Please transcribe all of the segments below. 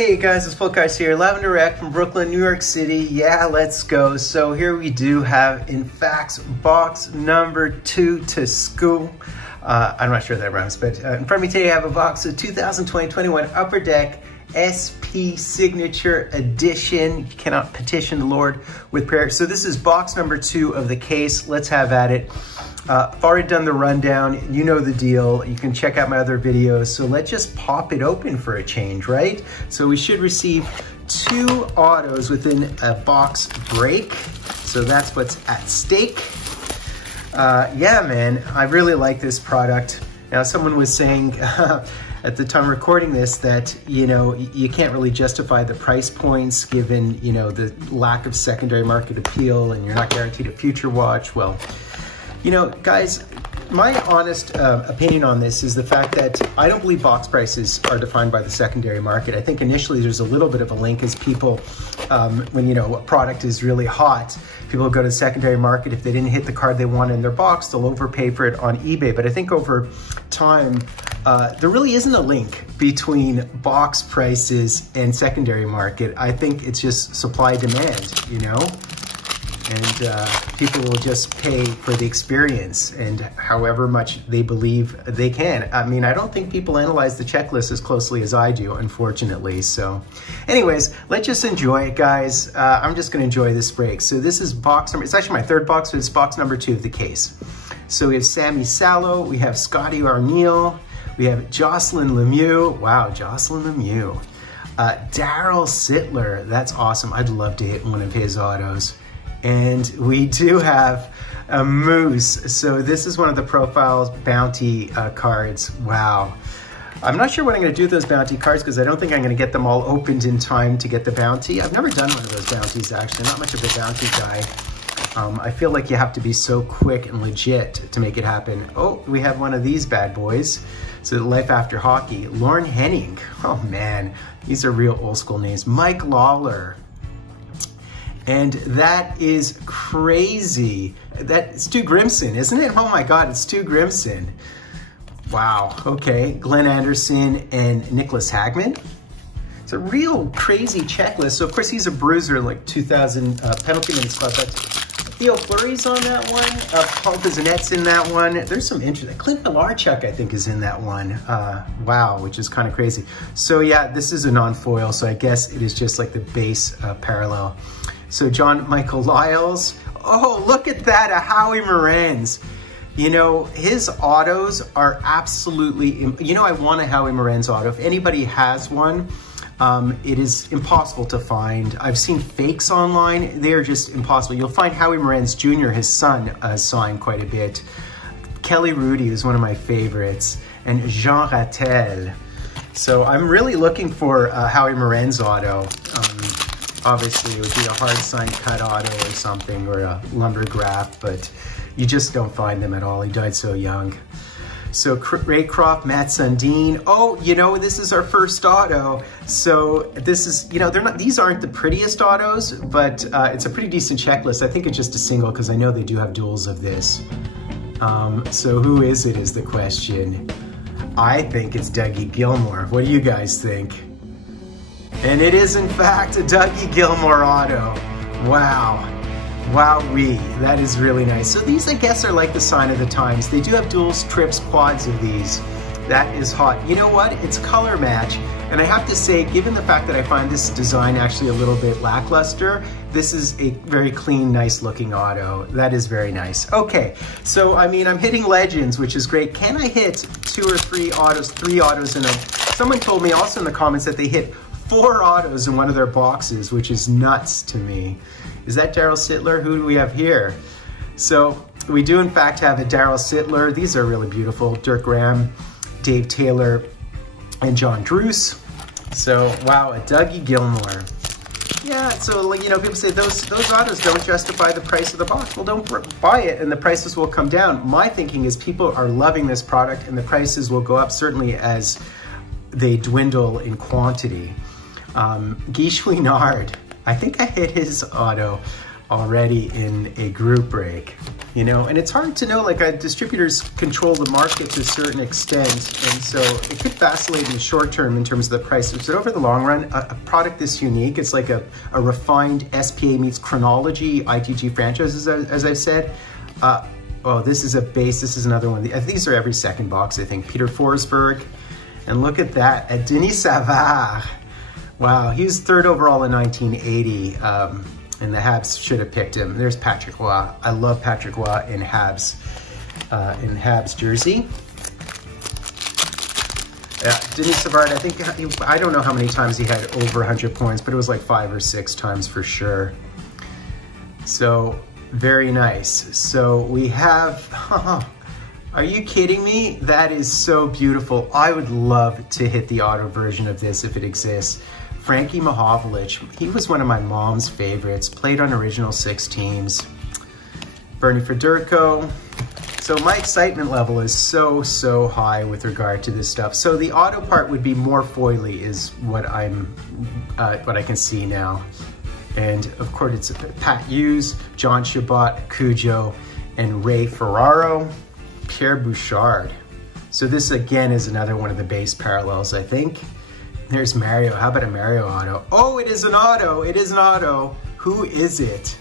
Hey guys, it's Fultoncards here, live and direct from Brooklyn, New York City. Yeah, let's go. So here we do have, in fact, box number 2 to school. I'm not sure that rhymes, but in front of me today I have a box of 2020-21 Upper Deck SP Signature Edition. You cannot petition the Lord with prayer. So this is box number 2 of the case. Let's have at it. I've already done the rundown. You know the deal. You can check out my other videos. So let's just pop it open for a change, right? So we should receive 2 autos within a box break. So that's what's at stake. Yeah, man, I really like this product. Now, someone was saying at the time recording this that, you know, you can't really justify the price points given, you know, the lack of secondary market appeal and you're not guaranteed a future watch. Well, you know, guys, my honest opinion on this is the fact that I don't believe box prices are defined by the secondary market. I think initially there's a little bit of a link as people, when, you know, a product is really hot, people go to the secondary market. If they didn't hit the card they want in their box, they'll overpay for it on eBay. But I think over time, there really isn't a link between box prices and secondary market. I think it's just supply demand, you know? And people will just pay for the experience and however much they believe they can. I mean, I don't think people analyze the checklist as closely as I do, unfortunately. So anyways, let's just enjoy it, guys. I'm just gonna enjoy this break. So this is box number, it's actually my 3rd box, but it's box number 2 of the case. So we have Sammy Sallow, we have Scotty Arneal, we have Jocelyn Lemieux. Wow, Jocelyn Lemieux. Daryl Sittler, that's awesome. I'd love to hit one of his autos. And we do have a Moose. So this is one of the Profiles bounty cards. Wow. I'm not sure what I'm gonna do with those bounty cards because I don't think I'm gonna get them all opened in time to get the bounty. I've never done one of those bounties actually, not much of a bounty guy. I feel like you have to be so quick and legit to make it happen. Oh, we have one of these bad boys. So Life After Hockey, Lauren Henning. Oh man, these are real old school names. Mike Lawler. And that is crazy. That's Stu Grimson, isn't it? Oh my God, it's Stu Grimson. Wow, okay. Glenn Anderson and Nicholas Hagman. It's a real crazy checklist. So of course he's a bruiser, like 2000 penalty minutes club, but Theo Fleury's on that one. Paul Pizanet's in that one. There's some interesting, Clint Malarchuk I think is in that one. Wow, which is kind of crazy. So yeah, this is a non-foil, so I guess it is just like the base parallel. So John Michael Lyles. Oh, look at that, a Howie Morenz. You know, his autos are absolutely, you know, I want a Howie Morenz auto. If anybody has one, it is impossible to find. I've seen fakes online. They're just impossible. You'll find Howie Morenz Jr., his son, signed quite a bit. Kelly Rudy is one of my favorites. And Jean Rattel. So I'm really looking for a Howie Morenz auto. Obviously, it would be a hard sign cut auto or something, or a lumbergraph, but you just don't find them at all. He died so young. So Ray Croft, Matt Sundin. Oh, you know, this is our first auto. So this is, you know, they're not, these aren't the prettiest autos, but it's a pretty decent checklist. I think it's just a single because I know they do have duels of this. So who is it is the question. I think it's Dougie Gilmore. What do you guys think? And it is, in fact, a Dougie Gilmore auto. Wow. Wowee. That is really nice. So these, I guess, are like the sign of the times. They do have duals, trips, quads of these. That is hot. You know what? It's color match. And I have to say, given the fact that I find this design actually a little bit lackluster, this is a very clean, nice looking auto. That is very nice. Okay, so I mean, I'm hitting legends, which is great. Can I hit 2 or 3 autos, 3 autos in a, someone told me also in the comments that they hit 4 autos in one of their boxes, which is nuts to me. Is that Daryl Sittler? Who do we have here? So we do in fact have a Daryl Sittler. These are really beautiful. Dirk Graham, Dave Taylor, and John Druce. So wow, a Dougie Gilmore. Yeah, so you know, people say those autos don't justify the price of the box. Well, don't buy it and the prices will come down. My thinking is people are loving this product and the prices will go up certainly as they dwindle in quantity. Guy Chouinard, I think I hit his auto. already in a group break, you know, and it's hard to know, like distributors control the market to a certain extent, and so it could vacillate in the short term in terms of the prices, but over the long run, a product this unique, it's like a refined SPA meets chronology ITG franchise, as I said. Oh, this is a base, this is another one. These are every second box, I think. Peter Forsberg, and look at that, a Denis Savard. Wow, he was 3rd overall in 1980. And the Habs should have picked him. There's Patrick Roy. I love Patrick Roy in Habs jersey. Denis Savard, I think, I don't know how many times he had over 100 points, but it was like 5 or 6 times for sure. So, very nice. So we have, are you kidding me? That is so beautiful. I would love to hit the auto version of this if it exists. Frankie Mahovlich, he was one of my mom's favorites, played on original 6 teams. Bernie Fedorko. So my excitement level is so high with regard to this stuff. So the auto part would be more foily is what I can see now. And of course it's Pat Hughes, John Chabot, Cujo, and Ray Ferraro, Pierre Bouchard. So this again is another one of the base parallels, I think. There's Mario. How about a Mario auto? Oh, it is an auto. It is an auto. Who is it?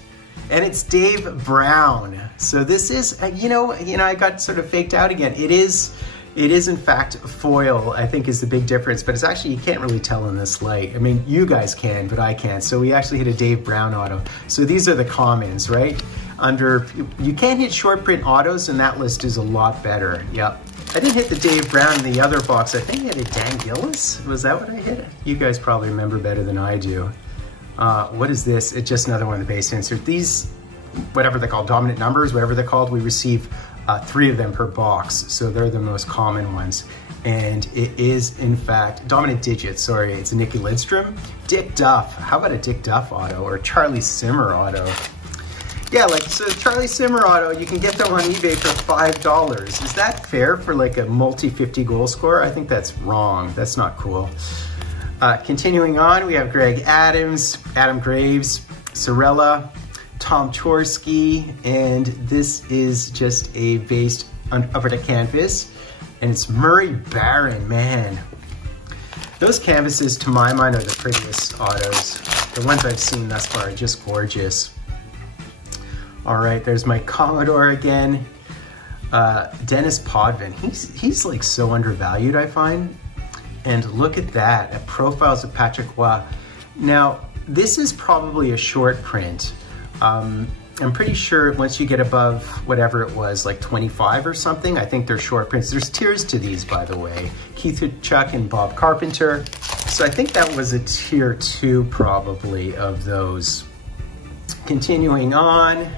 And it's Dave Brown. So this is, you know, I got sort of faked out again. It is in fact foil, I think is the big difference, but it's actually, you can't really tell in this light. I mean, you guys can, but I can't. So we actually hit a Dave Brown auto. So these are the commons, right? You can't hit short print autos, and that list is a lot better. Yep. I didn't hit the Dave Brown in the other box. I think I hit a Dan Gillis. Was that what I hit? You guys probably remember better than I do. What is this? It's just another one of the base insert. These, whatever they're called, dominant numbers, whatever they're called, we receive 3 of them per box. So they're the most common ones. And it is, in fact, dominant digits, sorry. It's a Nicky Lidstrom. Dick Duff. How about a Dick Duff auto or a Charlie Simmer auto? Yeah, like, so Charlie Simmer auto, you can get them on eBay for $5. Is that fair for like a multi-50 goal scorer? I think that's wrong. That's not cool. Continuing on, we have Greg Adams, Adam Graves, Sorella, Tom Chorsky, and this is just a base over the canvas, and it's Murray Barron, man. Those canvases, to my mind, are the prettiest autos. The ones I've seen thus far are just gorgeous. All right, there's my Commodore again. Dennis Podvin, he's like so undervalued, I find. And look at that, a Profiles of Patrick Roy. Now, this is probably a short print. I'm pretty sure once you get above whatever it was, like 25 or something, I think they're short prints. There's tiers to these, by the way. Keith Chuck and Bob Carpenter. So I think that was a tier 2 probably of those. Continuing on,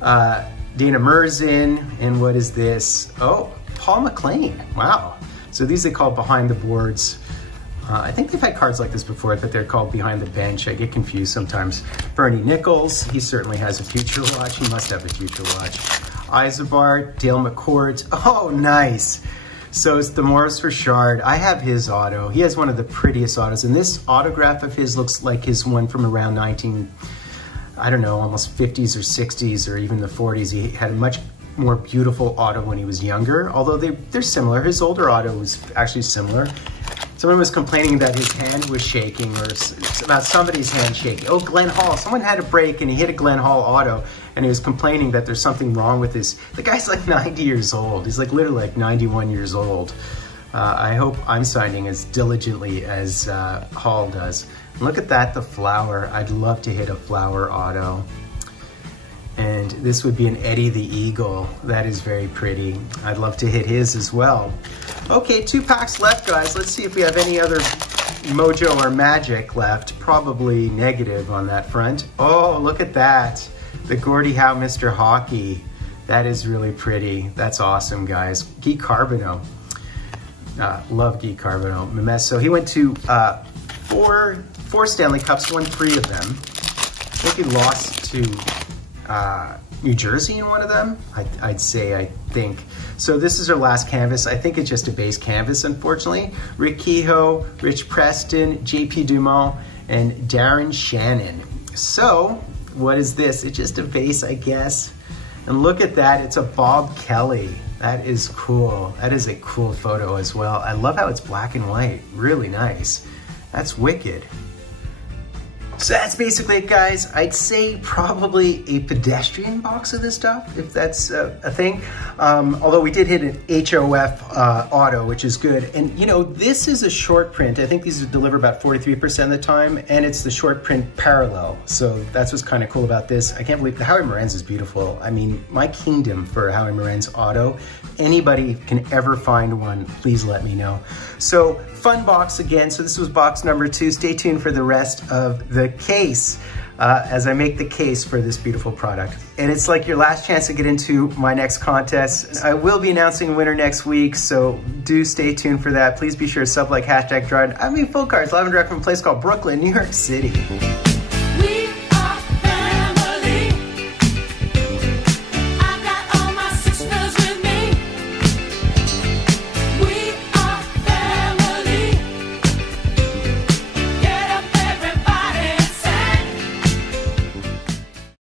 Dana Merzin, and what is this? Oh, Paul McLean, wow. So these are called behind the boards. I think they've had cards like this before, but they're called behind the bench. I get confused sometimes. Bernie Nichols, he certainly has a future watch. He must have a future watch. Isobart, Dale McCord. Oh, nice. So it's the Maurice Richard. I have his auto. He has one of the prettiest autos, and this autograph of his looks like his one from around I don't know, almost 50s or 60s or even the 40s. He had a much more beautiful auto when he was younger, although they're similar. His older auto was actually similar. Someone was complaining that his hand was shaking, or about somebody's hand shaking. Oh, Glenn Hall. Someone had a break and he hit a Glenn Hall auto, and he was complaining that there's something wrong with his. The guy's like 90 years old. He's like literally like 91 years old. I hope I'm signing as diligently as Hall does. Look at that, the flower. I'd love to hit a flower auto. And this would be an Eddie the Eagle. That is very pretty. I'd love to hit his as well. Okay, 2 packs left, guys. Let's see if we have any other mojo or magic left. Probably negative on that front. Oh, look at that. The Gordie Howe Mr. Hockey. That is really pretty. That's awesome, guys. Guy Carbonneau. Love Guy Carbonneau. Memesso. He went to 4 Stanley Cups, won 3 of them. I think he lost to New Jersey in one of them, I'd say, I think. So this is our last canvas. I think it's just a base canvas, unfortunately. Rick Kehoe, Rich Preston, JP Dumont, and Darren Shannon. So what is this? It's just a vase, I guess. And look at that, it's a Bob Kelly. That is cool. That is a cool photo as well. I love how it's black and white, really nice. That's wicked. So that's basically it, guys. I'd say probably a pedestrian box of this stuff, if that's a thing. Although we did hit an HOF auto, which is good. And you know, this is a short print. I think these deliver about 43% of the time, and it's the short print parallel. So that's what's kind of cool about this. I can't believe the Howie Morenz is beautiful. I mean, my kingdom for Howie Morenz auto. Anybody can ever find one, please let me know. So fun box again. So this was box number 2. Stay tuned for the rest of the case as I make the case for this beautiful product. And it's like your last chance to get into my next contest. I will be announcing a winner next week, so do stay tuned for that. Please be sure to sub, like, hashtag Drawing. I mean, Fultoncards, live and direct from a place called Brooklyn, New York City.